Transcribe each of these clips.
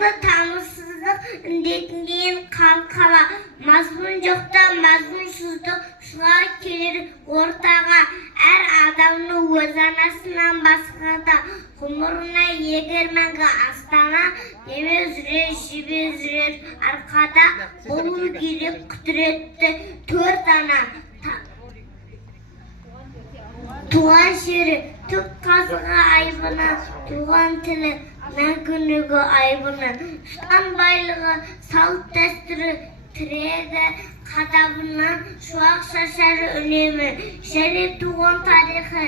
Sındı tanımsızlık індетінден қалқала. Mazmun жоқта mazmunsыздық шыға келер ортаға. Әр адамны өз анасынан басқада. Ғұмырына егер мәңгі астана, деме жүрер, жебе жүрер арқада. Болу керек құдіретті төрт ана. Туған жері түп қазығы айбына, туған тілі мәңгілігі айбына. Шан байлығы салт дәстүрі тірегі қадабынан шуақ шашары үнемі. Және туған тарихы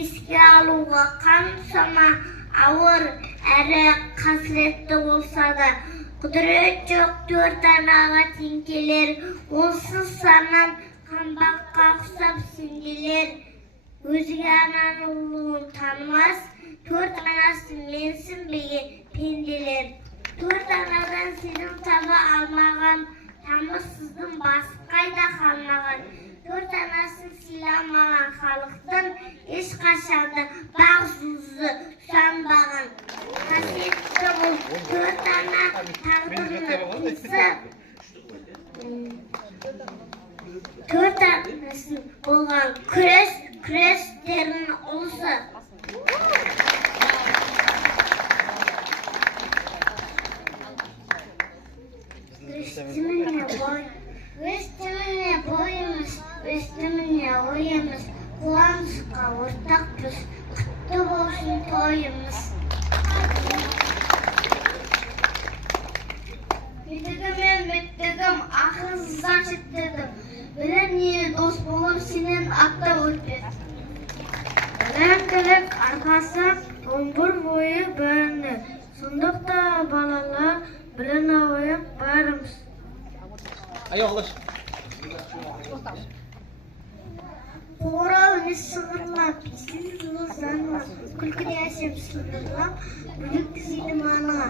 еске алуға қаншама ауыр әрі қасіретті болса да. Құдірет жоқ төрт анаға тең келер, онсыз санан қаңбаққа ұқсап сенделер. Өзге ананың ұлығын танымас, төрт анасы менсін беген пенделер. Төрт анадан сенім таба алмаған, тамырсыздың басы қайда қалмаған. Төрт анасын сыйламаған халықтың ешқашанда бақ-жұлдызы ұстанбаған. Қасиетті бұл төрт ана тағдырының қиссы. Төрт анасын болған күрестерінің ұлысы. Өстіміне бойымыз, өстіміне ойымыз, қуанышқа ортақпыз, құтты болсын тойымыз. Бетігімен беттігім, ақылсыздан шеттігім, білім не дос болып сенен аттап өтпес. Мәңгілік арқасы ғұмыр бойы бәріне, сондықта балалар білін ойып бәріміз. Қоңырау үні сығырлап, естілі жылы заңлап, күлкіде әсем сылдырлап, бүлікті зейді маңыға.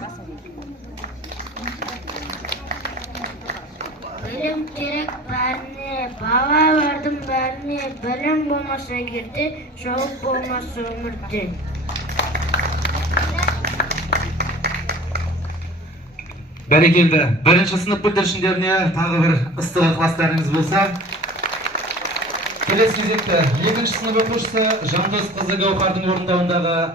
Білім керек бәріне, бала бардың бәріне, білім болмаса егерде, жауап болмаса өмірде. Бәрекелді. Бірінші сынып бүлдіршіндеріне тағы бір ыстық ықыластарыңыз болса. Келесі кезекте екінші сынып оқушысы Жандос қызы Гаухардың орындауындағы